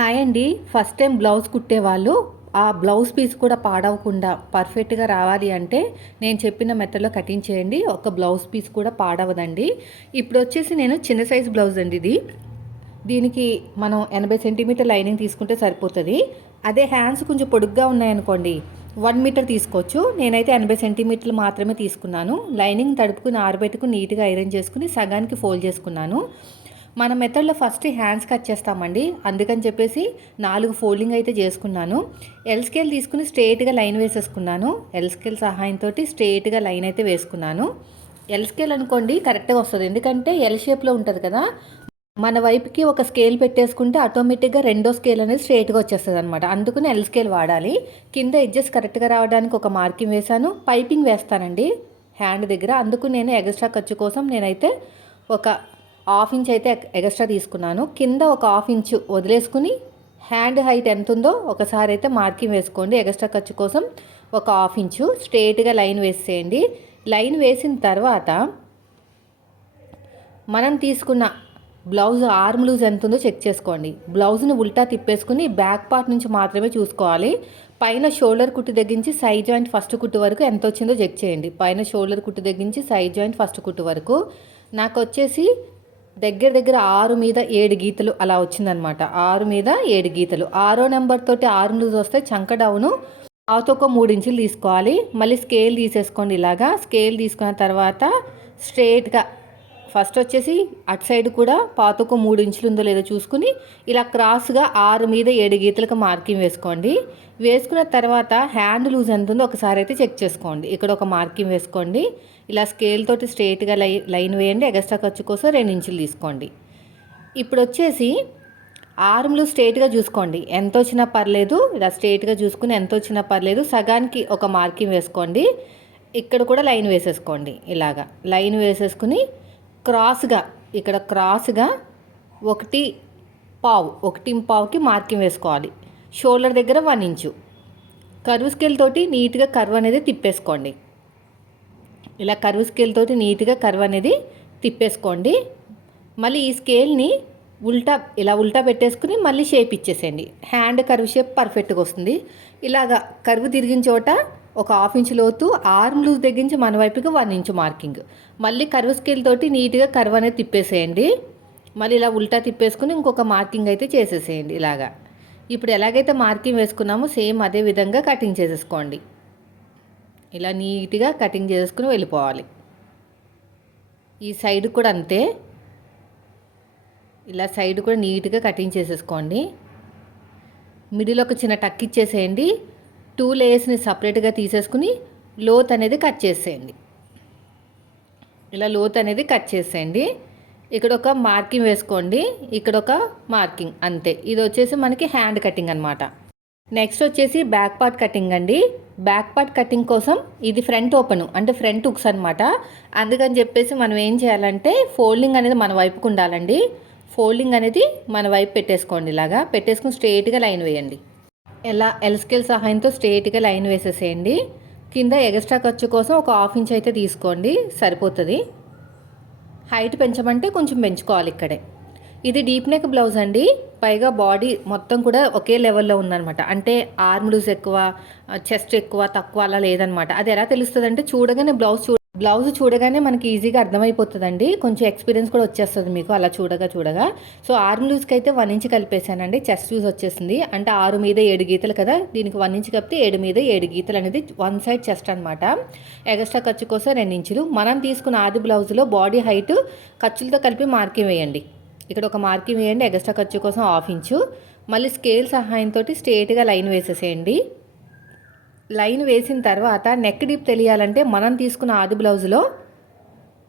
Hi అండి. First time blouse కుట్టేవాళ్ళు ఆ blouse piece కూడా పాడవకుండా పర్ఫెక్ట్గా రావాలి అంటే నేను చెప్పిన మెథడ్లో కటింగ్ చేయండి ఒక బ్లౌజ్ పీస్ కూడా పాడవదండి. ఇప్పుడు వచ్చేసి నేను చిన్న సైజ్ బ్లౌజ్ అండి ఇది. దీనికి మనం ఎనభై సెంటీమీటర్ లైనింగ్ తీసుకుంటే సరిపోతుంది. అదే హ్యాండ్స్ కొంచెం పొడుగ్గా ఉన్నాయనుకోండి వన్ మీటర్ తీసుకోవచ్చు. నేనైతే ఎనభై సెంటీమీటర్లు మాత్రమే తీసుకున్నాను. లైనింగ్ తడుపుకుని ఆరబెట్టుకుని నీట్గా ఐరన్ చేసుకుని సగానికి ఫోల్డ్ చేసుకున్నాను. మన మెథడ్లో ఫస్ట్ హ్యాండ్స్ కట్ చేస్తామండి. అందుకని చెప్పేసి నాలుగు ఫోల్డింగ్ అయితే చేసుకున్నాను. ఎల్ స్కేల్ తీసుకుని స్ట్రేట్గా లైన్ వేసేసుకున్నాను. ఎల్ స్కేల్ సహాయంతో స్ట్రేట్గా లైన్ అయితే వేసుకున్నాను. ఎల్ స్కేల్ అనుకోండి కరెక్ట్గా వస్తుంది. ఎందుకంటే ఎల్ షేప్లో ఉంటుంది కదా. మన వైపుకి ఒక స్కేల్ పెట్టేసుకుంటే ఆటోమేటిక్గా రెండో స్కేల్ అనేది స్ట్రేట్గా వచ్చేస్తుంది అనమాట అందుకని ఎల్ స్కేల్ వాడాలి. కింద ఎడ్జెస్ కరెక్ట్గా రావడానికి ఒక మార్కింగ్ వేశాను. పైపింగ్ వేస్తానండి. హ్యాండ్ దగ్గర. అందుకు నేను ఎక్స్ట్రా ఖర్చు కోసం నేనైతే ఒక హాఫ్ ఇంచ్ అయితే ఎక్స్ట్రా తీసుకున్నాను. కింద ఒక హాఫ్ ఇంచ్ వదిలేసుకుని హ్యాండ్ హైట్ ఎంత ఉందో ఒకసారి అయితే మార్కింగ్ వేసుకోండి. ఎక్స్ట్రా ఖర్చు కోసం ఒక హాఫ్ ఇంచు. స్ట్రేట్గా లైన్ వేసేయండి. లైన్ వేసిన తర్వాత మనం తీసుకున్న బ్లౌజ్ ఆర్మ్ లూజ్ ఎంత ఉందో చెక్ చేసుకోండి. బ్లౌజ్ని ఉల్టా తిప్పేసుకుని బ్యాక్ పార్ట్ నుంచి మాత్రమే చూసుకోవాలి. పైన షోల్డర్ కుట్టు తగ్గించి సైడ్ జాయింట్ ఫస్ట్ కుట్టు వరకు ఎంత వచ్చిందో చెక్ చేయండి. పైన షోల్డర్ కుట్టు తగ్గించి సైడ్ జాయింట్ ఫస్ట్ కుట్టు వరకు. నాకు వచ్చేసి దగ్గర దగ్గర ఆరు మీద ఏడు గీతలు అలా వచ్చిందనమాట ఆరు మీద ఏడు గీతలు. ఆరో నెంబర్ తోటి ఆరు లూజ్ వస్తే చంక డౌను. అవతో ఒక మూడు ఇంచులు తీసుకోవాలి. మళ్ళీ స్కేల్ తీసేసుకోండి ఇలాగా. స్కేల్ తీసుకున్న తర్వాత స్ట్రేట్గా ఫస్ట్ వచ్చేసి అటు సైడ్ కూడా పాతకు మూడు ఇంచులు ఉందో లేదో చూసుకుని ఇలా క్రాస్గా ఆరు మీద ఏడు గీతలకు మార్కింగ్ వేసుకోండి. వేసుకున్న తర్వాత హ్యాండ్ లూజ్ ఎంత ఉందో ఒకసారి అయితే చెక్ చేసుకోండి. ఇక్కడ ఒక మార్కింగ్ వేసుకోండి. ఇలా స్కేల్ తోటి స్ట్రేట్గా లై లైన్ వేయండి ఎగస్ట్రా ఖర్చు కోసం రెండు ఇంచులు తీసుకోండి. ఇప్పుడు వచ్చేసి ఆర్మ్లు స్ట్రేట్గా చూసుకోండి. ఎంత వచ్చినా పర్లేదు ఇలా స్ట్రేట్గా చూసుకుని ఎంత వచ్చినా పర్లేదు సగానికి ఒక మార్కింగ్ వేసుకోండి. ఇక్కడ కూడా లైన్ వేసేసుకోండి ఇలాగా. లైన్ వేసేసుకుని క్రాస్గా ఇక్కడ క్రాస్గా ఒకటి పావు ఒకటి పావుకి మార్కింగ్ వేసుకోవాలి. షోల్డర్ దగ్గర వన్ ఇంచు కర్వ్ స్కేల్ తోటి నీట్గా కర్వ్ అనేది తిప్పేసుకోండి. ఇలా కర్వ్ స్కేల్ తోటి నీట్గా కర్వ్ అనేది తిప్పేసుకోండి. మళ్ళీ ఈ స్కేల్ని ఉల్టా ఇలా ఉల్టా పెట్టేసుకుని మళ్ళీ షేప్ ఇచ్చేసేయండి. హ్యాండ్ కర్వ్ షేప్ పర్ఫెక్ట్గా వస్తుంది. ఇలాగా కర్వ్ తిరిగిన చోట ఒక హాఫ్ ఇంచ్ లోతు ఆర్మ్ లూజ్ తగ్గించి మన వైపుకి వన్ ఇంచ్ మార్కింగ్ మళ్ళీ కర్వ్ స్కేల్ తోటి నీట్గా కర్వ్ అనేది తిప్పేసేయండి. మళ్ళీ ఇలా ఉల్టా తిప్పేసుకుని ఇంకొక మార్కింగ్ అయితే చేసేసేయండి ఇలాగా. ఇప్పుడు ఎలాగైతే మార్కింగ్ వేసుకున్నామో సేమ్ అదే విధంగా కటింగ్ చేసేసుకోండి. ఇలా నీట్గా కటింగ్ చేసుకుని వెళ్ళిపోవాలి. ఈ సైడ్ కూడా అంతే. ఇలా సైడ్ కూడా నీట్గా కటింగ్ చేసేసుకోండి. మిడిల్ ఒక చిన్న టక్ ఇచ్చేసేయండి. టూ లేయర్స్ని సపరేట్గా తీసేసుకుని లోత్ అనేది కట్ చేసేయండి. ఇలా లోత్ అనేది కట్ చేసేయండి. ఇక్కడ ఒక మార్కింగ్ వేసుకోండి. ఇక్కడ ఒక మార్కింగ్ అంతే. ఇది వచ్చేసి మనకి హ్యాండ్ కటింగ్ అనమాట నెక్స్ట్ వచ్చేసి బ్యాక్ పార్ట్ కటింగ్ అండి. బ్యాక్ పార్ట్ కటింగ్ కోసం ఇది ఫ్రంట్ ఓపెన్ అంటే ఫ్రంట్ హుక్స్ అనమాట అందుకని చెప్పేసి మనం ఏం చేయాలంటే ఫోల్డింగ్ అనేది మన వైపుకు ఉండాలండి. ఫోల్డింగ్ అనేది మన వైపు పెట్టేసుకోండి ఇలాగా. పెట్టేసుకుని స్ట్రేట్గా లైన్ వేయండి. ఎలా ఎల్స్కేల్ సహాయంతో స్ట్రేట్గా లైన్ వేసేసేయండి. కింద ఎక్స్ట్రా ఖర్చు కోసం ఒక హాఫ్ ఇంచ్ అయితే తీసుకోండి. సరిపోతుంది. హైట్ పెంచమంటే కొంచెం పెంచుకోవాలి ఇక్కడే. ఇది డీప్ నెక్ బ్లౌజ్ అండి. పైగా బాడీ మొత్తం కూడా ఒకే లెవెల్లో ఉందన్నమాట. అంటే ఆర్మ్ లూజ్ ఎక్కువ చెస్ట్ ఎక్కువ తక్కువ అలా లేదనమాట అది ఎలా తెలుస్తుంది అంటే చూడగానే బ్లౌజ్ చూ బ్లౌజ్ చూడగానే మనకి ఈజీగా అర్థమైపోతుందండి. కొంచెం ఎక్స్పీరియన్స్ కూడా వచ్చేస్తుంది మీకు అలా చూడగా చూడగా. సో ఆర్మ్ లూజ్కి అయితే వన్ ఇంచ్ కలిపేశానండి. చెస్ట్ లూజ్ వచ్చేసింది. అంటే ఆరు మీద ఏడు గీతలు కదా దీనికి వన్ ఇంచ్ కలిపితే ఏడు మీద ఏడు గీతలు అనేది వన్ సైడ్ చెస్ట్ అనమాట ఎగస్ట్రా ఖర్చు కోసం రెండు ఇంచులు. మనం తీసుకున్న ఆది బ్లౌజ్లో బాడీ హైట్ ఖర్చులతో కలిపి మార్కింగ్ వేయండి. ఇక్కడ ఒక మార్కింగ్ వేయండి ఎగస్ట్రా ఖర్చు కోసం హాఫ్ ఇంచు మళ్ళీ స్కేల్ సహాయంతో స్ట్రేట్గా లైన్ వేసేసేయండి. లైన్ వేసిన తర్వాత నెక్ డీప్ తెలియాలంటే మనం తీసుకున్న ఆది బ్లౌజ్లో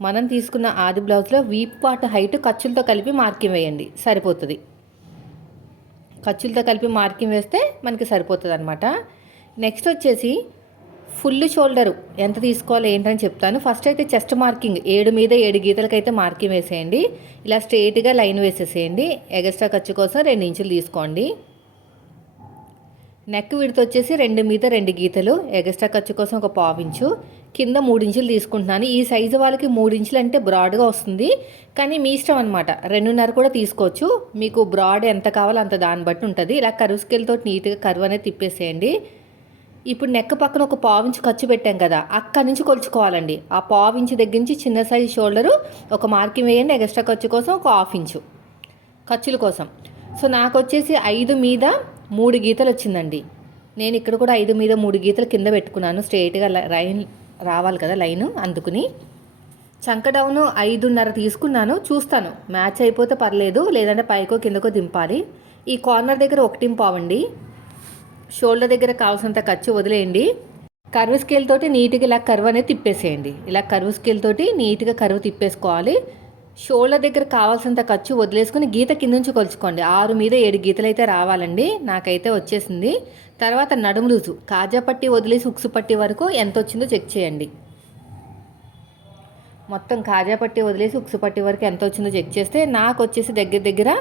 మనం తీసుకున్న ఆది బ్లౌజ్లో వీప్ పాటు హైట్ ఖర్చులతో కలిపి మార్కింగ్ వేయండి సరిపోతుంది. ఖర్చులతో కలిపి మార్కింగ్ వేస్తే మనకి సరిపోతుంది అనమాట నెక్స్ట్ వచ్చేసి ఫుల్ షోల్డరు. ఎంత తీసుకోవాలి ఏంటని చెప్తాను. ఫస్ట్ అయితే చెస్ట్ మార్కింగ్. ఏడు మీద ఏడు గీతలకైతే మార్కింగ్ వేసేయండి. ఇలా స్ట్రైట్గా లైన్ వేసేసేయండి. ఎగస్ట్రా ఖర్చు కోసం రెండు ఇంచులు తీసుకోండి. నెక్ విడత వచ్చేసి రెండు మీద రెండు గీతలు. ఎగస్ట్రా ఖర్చు కోసం ఒక పావించు కింద మూడు ఇంచులు తీసుకుంటున్నాను. ఈ సైజు వాళ్ళకి మూడు ఇంచులు అంటే బ్రాడ్గా వస్తుంది. కానీ మీ ఇష్టం అనమాట రెండున్నర కూడా తీసుకోవచ్చు. మీకు బ్రాడ్ ఎంత కావాలో అంత దాన్ని బట్టి ఉంటుంది. ఇలా కరువు స్కేల్తో నీట్గా కరువు అనేది తిప్పేసేయండి. ఇప్పుడు నెక్ పక్కన ఒక పావించి ఖర్చు పెట్టాం కదా అక్కడి నుంచి కొలుచుకోవాలండి. ఆ పావించి దగ్గర నుంచి చిన్న సైజు షోల్డరు ఒక మార్కింగ్ వేయండి ఎక్స్ట్రా ఖర్చు కోసం ఒక హాఫ్ ఇంచు ఖర్చుల కోసం. సో నాకు వచ్చేసి ఐదు మీద మూడు గీతలు వచ్చిందండి. నేను ఇక్కడ కూడా ఐదు మీద మూడు గీతలు కింద పెట్టుకున్నాను. స్ట్రైట్గా లైన్ రావాలి కదా లైన్ అందుకుని. చంక డౌన్ ఐదున్నర తీసుకున్నాను. చూస్తాను. మ్యాచ్ అయిపోతే పర్లేదు లేదంటే పైకో కిందకో దింపాలి. ఈ కార్నర్ దగ్గర ఒకటి పావండి. షోల్డర్ దగ్గర కావాల్సినంత ఖర్చు వదిలేయండి. కర్వ్ స్కేల్ తోటి నీట్గా ఇలా కర్వ్ అనేది తిప్పేసేయండి. ఇలా కర్వ్ స్కేల్ తోటి నీట్గా కర్వ్ తిప్పేసుకోవాలి. షోల్డర్ దగ్గర కావాల్సినంత ఖర్చు వదిలేసుకుని గీత కింద నుంచి కొలుచుకోండి. ఆరు మీద ఏడు గీతలు అయితే రావాలండి. నాకైతే వచ్చేసింది. తర్వాత నడుము లూజు కాజా పట్టి వదిలేసి ఉక్సు పట్టి వరకు ఎంత వచ్చిందో చెక్ చేయండి. మొత్తం కాజా పట్టి వదిలేసి ఉక్సు పట్టి వరకు ఎంత వచ్చిందో చెక్ చేస్తే నాకు వచ్చేసి దగ్గర దగ్గర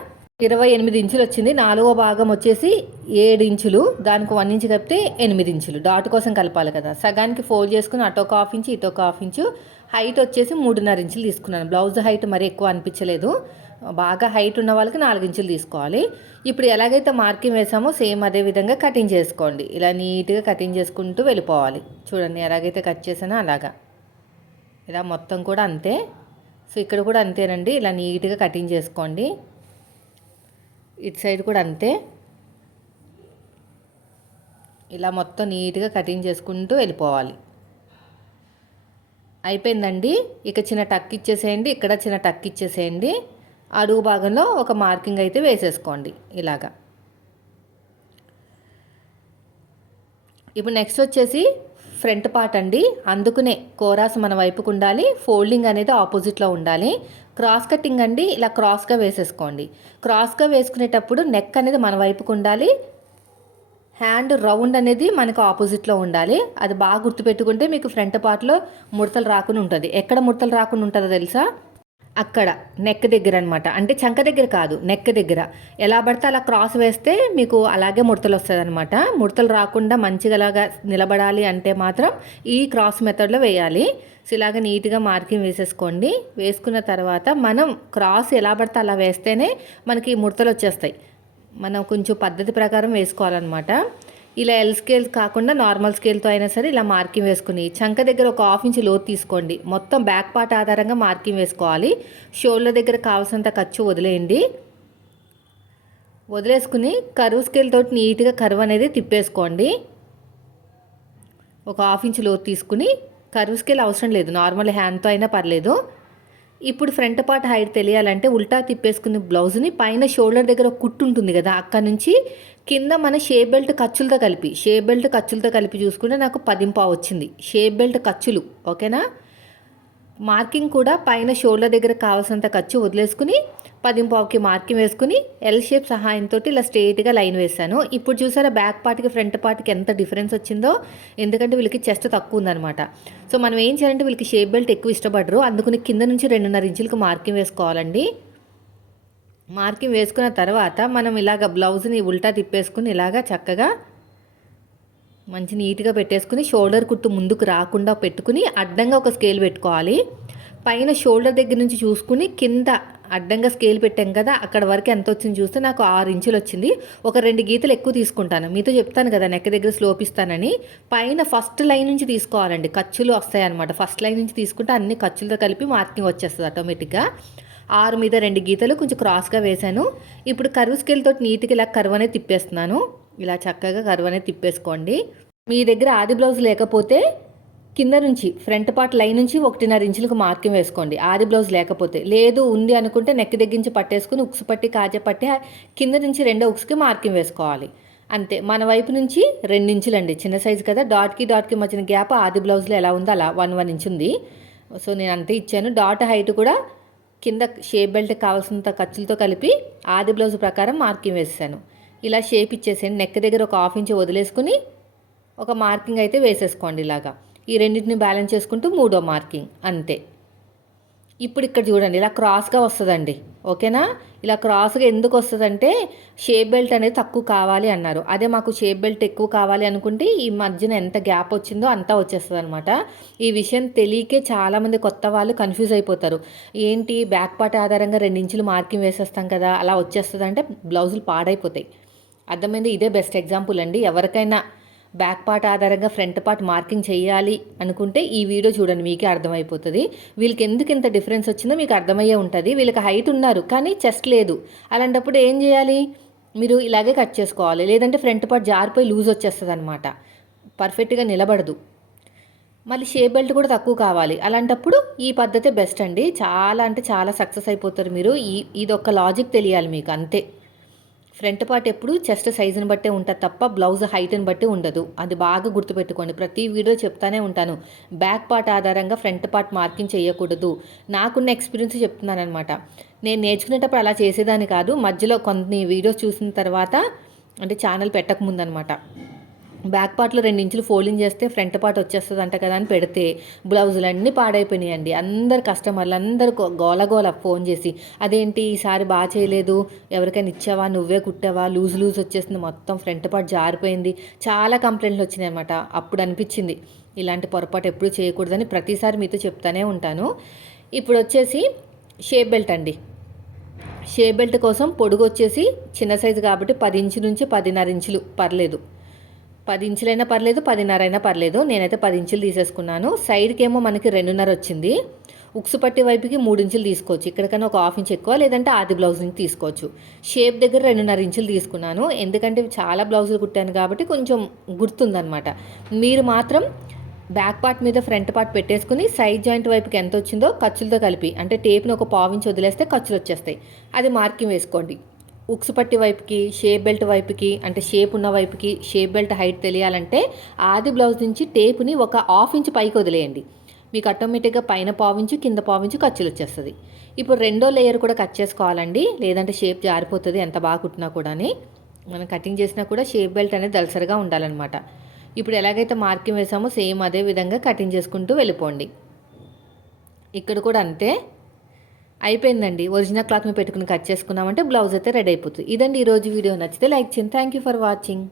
ఇరవై ఎనిమిది ఇంచులు వచ్చింది. నాలుగో భాగం వచ్చేసి ఏడు ఇంచులు. దానికి వన్ ఇంచు కలిపితే ఎనిమిది ఇంచులు. డాట్ కోసం కలపాలి కదా. సగానికి ఫోల్డ్ చేసుకుని అటు ఒక హాఫ్ ఇంచు ఇటో ఒక హాఫ్ ఇంచు. హైట్ వచ్చేసి మూడున్నర ఇంచులు తీసుకున్నాను. బ్లౌజ్ హైట్ మరి ఎక్కువ అనిపించలేదు. బాగా హైట్ ఉన్న వాళ్ళకి నాలుగు ఇంచులు తీసుకోవాలి. ఇప్పుడు ఎలాగైతే మార్కింగ్ వేసామో సేమ్ అదే విధంగా కటింగ్ చేసుకోండి. ఇలా నీట్గా కటింగ్ చేసుకుంటూ వెళ్ళిపోవాలి. చూడండి ఎలాగైతే కట్ చేసానో అలాగా. ఇలా మొత్తం కూడా అంతే. సో ఇక్కడ కూడా అంతేనండి. ఇలా నీట్గా కటింగ్ చేసుకోండి. ఇటు సైడ్ కూడా అంతే. ఇలా మొత్తం నీట్గా కటింగ్ చేసుకుంటూ వెళ్ళిపోవాలి. అయిపోయిందండి. ఇక చిన్న టక్ ఇచ్చేసేయండి. ఇక్కడ చిన్న టక్ ఇచ్చేసేయండి. అడుగు భాగంలో ఒక మార్కింగ్ అయితే వేసేసుకోండి ఇలాగా. ఇప్పుడు నెక్స్ట్ వచ్చేసి ఫ్రంట్ పార్ట్ అండి. అందుకునే కోరాస్ మన వైపుకు ఉండాలి. ఫోల్డింగ్ అనేది ఆపోజిట్లో ఉండాలి. క్రాస్ కటింగ్ అండి. ఇలా క్రాస్గా వేసేసుకోండి. క్రాస్గా వేసుకునేటప్పుడు నెక్ అనేది మన వైపుకు ఉండాలి. హ్యాండ్ రౌండ్ అనేది మనకు ఆపోజిట్లో ఉండాలి. అది బాగా గుర్తుపెట్టుకుంటే మీకు ఫ్రంట్ పార్ట్లో ముడతలు రాకుండా ఉంటుంది. ఎక్కడ ముడతలు రాకుండా ఉంటుందో తెలుసా? అక్కడ నెక్ దగ్గర అనమాట అంటే చంక దగ్గర కాదు నెక్ దగ్గర. ఎలా పడితే అలా క్రాస్ వేస్తే మీకు అలాగే ముడతలు వస్తుంది అనమాట ముడతలు రాకుండా మంచిగా అలాగా నిలబడాలి అంటే మాత్రం ఈ క్రాస్ మెథడ్లో వేయాలి. సో ఇలాగ నీట్గా మార్కింగ్ వేసేసుకోండి. వేసుకున్న తర్వాత మనం క్రాస్ ఎలా పడితే అలా వేస్తేనే మనకి ముడతలు వచ్చేస్తాయి. మనం కొంచెం పద్ధతి ప్రకారం వేసుకోవాలన్నమాట. ఇలా ఎల్ స్కేల్ కాకుండా నార్మల్ స్కేల్తో అయినా సరే ఇలా మార్కింగ్ వేసుకుని చంక దగ్గర ఒక హాఫ్ ఇంచ్ లోతు తీసుకోండి. మొత్తం బ్యాక్ పార్ట్ ఆధారంగా మార్కింగ్ వేసుకోవాలి. షోల్డర్ దగ్గర కావాల్సినంత ఖర్చు వదిలేయండి. వదిలేసుకుని కరువు స్కేల్ తోటి నీట్గా కరువు అనేది తిప్పేసుకోండి. ఒక హాఫ్ ఇంచ్ లోతు తీసుకుని కరువు స్కేల్ అవసరం లేదు. నార్మల్ హ్యాండ్తో అయినా పర్లేదు. ఇప్పుడు ఫ్రంట్ పార్ట్ హైట్ తెలియాలంటే ఉల్టా తిప్పేసుకుని బ్లౌజ్ని పైన షోల్డర్ దగ్గర ఒక కుట్టు ఉంటుంది కదా అక్కడ నుంచి కింద మన షేప్ బెల్ట్ ఖర్చులతో కలిపి షేప్ బెల్ట్ ఖర్చులతో కలిపి చూసుకుంటే నాకు పదింపా వచ్చింది షేప్ బెల్ట్ ఖర్చులు ఓకేనా? మార్కింగ్ కూడా పైన షోల్డర్ దగ్గర కావాల్సినంత ఖర్చు వదిలేసుకుని పదింపావుకి మార్కింగ్ వేసుకుని ఎల్ షేప్ సహాయంతో ఇలా స్ట్రేట్గా లైన్ వేసాను ఇప్పుడు చూసారా బ్యాక్ పార్ట్కి ఫ్రంట్ పార్ట్కి ఎంత డిఫరెన్స్ వచ్చిందో? ఎందుకంటే వీళ్ళకి చెస్ట్ తక్కువ ఉందనమాట సో మనం ఏం చేయాలంటే వీళ్ళకి షేప్ బెల్ట్ ఎక్కువ ఇష్టపడరు. అందుకని కింద నుంచి రెండున్నర ఇంచులకు మార్కింగ్ వేసుకోవాలండి. మార్కింగ్ వేసుకున్న తర్వాత మనం ఇలాగ బ్లౌజ్ని ఉల్టా తిప్పేసుకుని ఇలాగ చక్కగా మంచి నీట్గా పెట్టేసుకుని షోల్డర్ కుట్టు ముందుకు రాకుండా పెట్టుకుని అడ్డంగా ఒక స్కేల్ పెట్టుకోవాలి. పైన షోల్డర్ దగ్గర నుంచి చూసుకుని కింద అడ్డంగా స్కేల్ పెట్టాం కదా అక్కడ వరకు ఎంత వచ్చింది చూస్తే నాకు ఆరు ఇంచులు వచ్చింది. ఒక రెండు గీతలు ఎక్కువ తీసుకుంటాను. మీతో చెప్తాను కదా నెక్క దగ్గర స్లోప్ ఇస్తానని. పైన ఫస్ట్ లైన్ నుంచి తీసుకోవాలండి. ఖర్చులు వస్తాయన్నమాట. ఫస్ట్ లైన్ నుంచి తీసుకుంటే అన్ని ఖర్చులతో కలిపి మార్కింగ్ వచ్చేస్తుంది ఆటోమేటిక్గా ఆరు మీద రెండు గీతలు కొంచెం క్రాస్గా వేశాను. ఇప్పుడు కరువు స్కేల్ తోటి నీట్గా ఇలా కరువు అనేది తిప్పేస్తున్నాను. ఇలా చక్కగా కరువు అనేది తిప్పేసుకోండి. మీ దగ్గర ఆది బ్లౌజ్ లేకపోతే కింద నుంచి ఫ్రంట్ పార్ట్ లైన్ నుంచి ఒకటిన్నర ఇంచులకు మార్కింగ్ వేసుకోండి. ఆది బ్లౌజ్ లేకపోతే. లేదు ఉంది అనుకుంటే నెక్ దగ్గరించి పట్టేసుకుని ఉక్సు పట్టి కాజ పట్టి కింద నుంచి రెండో ఉక్స్కి మార్కింగ్ వేసుకోవాలి. అంతే. మన వైపు నుంచి రెండించులండి చిన్న సైజు కదా. డాట్కి డాట్కి మధ్యన గ్యాప్ ఆది బ్లౌజ్లో ఎలా ఉందో అలా వన్ వన్ ఇంచ్ ఉంది సో నేను అంతే ఇచ్చాను. డాట్ హైట్ కూడా కింద షేప్ బెల్ట్ కావాల్సినంత ఖర్చులతో కలిపి ఆది బ్లౌజ్ ప్రకారం మార్కింగ్ వేసాను ఇలా షేప్ ఇచ్చేసాను నెక్ దగ్గర ఒక హాఫ్ ఇంచ్ వదిలేసుకుని ఒక మార్కింగ్ అయితే వేసేసుకోండి ఇలాగా. ఈ రెండింటిని బ్యాలెన్స్ చేసుకుంటూ మూడో మార్కింగ్ అంతే. ఇప్పుడు ఇక్కడ చూడండి ఇలా క్రాస్గా వస్తుందండి. ఓకేనా? ఇలా క్రాస్గా ఎందుకు వస్తుందంటే షేప్ బెల్ట్ అనేది తక్కువ కావాలి అన్నారు. అదే మాకు షేప్ బెల్ట్ ఎక్కువ కావాలి అనుకుంటే ఈ మధ్యన ఎంత గ్యాప్ వచ్చిందో అంతా వచ్చేస్తుంది అనమాట ఈ విషయం తెలియకే చాలామంది కొత్త వాళ్ళు కన్ఫ్యూజ్ అయిపోతారు. ఏంటి బ్యాక్ పార్ట్ ఆధారంగా రెండు ఇంచులు మార్కింగ్ వేసేస్తాం కదా అలా వచ్చేస్తుంది అంటే బ్లౌజులు పాడైపోతాయి. అర్థమైంది? ఇదే బెస్ట్ ఎగ్జాంపుల్ అండి. ఎవరికైనా బ్యాక్ పార్ట్ ఆధారంగా ఫ్రంట్ పార్ట్ మార్కింగ్ చేయాలి అనుకుంటే ఈ వీడియో చూడండి మీకే అర్థమైపోతుంది. వీళ్ళకి ఎందుకు ఇంత డిఫరెన్స్ వచ్చిందో మీకు అర్థమయ్యే ఉంటుంది. వీళ్ళకి హైట్ ఉన్నారు కానీ చెస్ట్ లేదు. అలాంటప్పుడు ఏం చేయాలి? మీరు ఇలాగే కట్ చేసుకోవాలి. లేదంటే ఫ్రంట్ పార్ట్ జారిపోయి లూజ్ వచ్చేస్తుంది అనమాట పర్ఫెక్ట్గా నిలబడదు. మళ్ళీ షేప్ బెల్ట్ కూడా తక్కువ కావాలి. అలాంటప్పుడు ఈ పద్ధతే బెస్ట్ అండి. చాలా అంటే చాలా సక్సెస్ అయిపోతారు మీరు. ఈ ఇది ఒక లాజిక్ తెలియాలి మీకు అంతే. ఫ్రంట్ పార్ట్ ఎప్పుడు చెస్ట్ సైజుని బట్టే ఉంటుంది తప్ప బ్లౌజ్ హైట్ని బట్టి ఉండదు. అది బాగా గుర్తుపెట్టుకోండి. ప్రతి వీడియో చెప్తానే ఉంటాను. బ్యాక్ పార్ట్ ఆధారంగా ఫ్రంట్ పార్ట్ మార్కింగ్ చేయకూడదు. నాకున్న ఎక్స్పీరియన్స్ చెప్తున్నాను అనమాట నేను నేర్చుకునేటప్పుడు అలా చేసేదాన్ని కాదు. మధ్యలో కొన్ని వీడియోస్ చూసిన తర్వాత అంటే ఛానల్ పెట్టకముందనమాట బ్యాక్ పార్ట్లో రెండు ఇంచులు ఫోల్డింగ్ చేస్తే ఫ్రంట్ పార్ట్ వచ్చేస్తుంది అంట కదా అని పెడితే బ్లౌజులు అన్నీ పాడైపోయినాయండి. అందరు కస్టమర్లు అందరు గోల గోల ఫోన్ చేసి అదేంటి ఈసారి బాగా చేయలేదు? ఎవరికైనా ఇచ్చావా? నువ్వే కుట్టావా? లూజ్ లూజ్ వచ్చేసింది. మొత్తం ఫ్రంట్ పార్ట్ జారిపోయింది. చాలా కంప్లైంట్లు వచ్చినాయి అనమాట అప్పుడు అనిపించింది ఇలాంటి పొరపాటు ఎప్పుడు చేయకూడదని ప్రతిసారి మీతో చెప్తానే ఉంటాను. ఇప్పుడు వచ్చేసి షేప్ బెల్ట్ అండి. షేప్ బెల్ట్ కోసం పొడుగు వచ్చేసి చిన్న సైజు కాబట్టి పది ఇంచు నుంచి పదిన్నర ఇంచులు పర్లేదు. పది ఇంచులైనా పర్లేదు పదిన్నర అయినా పర్లేదు. నేనైతే పది ఇంచులు తీసేసుకున్నాను. సైడ్కి ఏమో మనకి రెండున్నర వచ్చింది. ఉక్సు పట్టి వైపుకి మూడు ఇంచులు తీసుకోవచ్చు. ఇక్కడికైనా ఒక హాఫ్ ఇంచ్ ఎక్కువ లేదంటే ఆది బ్లౌజ్ నుంచి తీసుకోవచ్చు. షేప్ దగ్గర రెండున్నర ఇంచులు తీసుకున్నాను. ఎందుకంటే చాలా బ్లౌజులు కుట్టాను కాబట్టి కొంచెం గుర్తుందనమాట మీరు మాత్రం బ్యాక్ పార్ట్ మీద ఫ్రంట్ పార్ట్ పెట్టేసుకుని సైడ్ జాయింట్ వైపుకి ఎంత వచ్చిందో ఖర్చులతో కలిపి అంటే టేప్ను ఒక పావు ఇంచ్ వదిలేస్తే ఖర్చులు వచ్చేస్తాయి. అది మార్కింగ్ వేసుకోండి. ఉక్సు పట్టి వైపుకి షేప్ బెల్ట్ వైపుకి అంటే షేప్ ఉన్న వైపుకి షేప్ బెల్ట్ హైట్ తెలియాలంటే ఆది బ్లౌజ్ నుంచి టేపుని ఒక హాఫ్ ఇంచ్ పైకి వదిలేయండి. మీకు ఆటోమేటిక్గా పైన పావించు కింద పావించు ఖర్చులు వచ్చేస్తుంది. ఇప్పుడు రెండో లేయర్ కూడా కట్ చేసుకోవాలండి. లేదంటే షేప్ జారిపోతుంది ఎంత బాగా కుట్టినా కూడా మనం కటింగ్ చేసినా కూడా షేప్ బెల్ట్ అనేది దలసరిగా ఉండాలన్నమాట. ఇప్పుడు ఎలాగైతే మార్కింగ్ వేసామో సేమ్ అదే విధంగా కటింగ్ చేసుకుంటూ వెళ్ళిపోండి. ఇక్కడ కూడా అంతే. అయిపోయిందండి. ఒరిజినల్ క్లాత్ మీద పెట్టుకుని కట్ చేసుకున్నామంటే బ్లౌజ్ అయితే రెడీ అయిపోతుంది. ఇదండి ఈరోజు వీడియో. నచ్చితే లైక్ చేయండి. Thank you for watching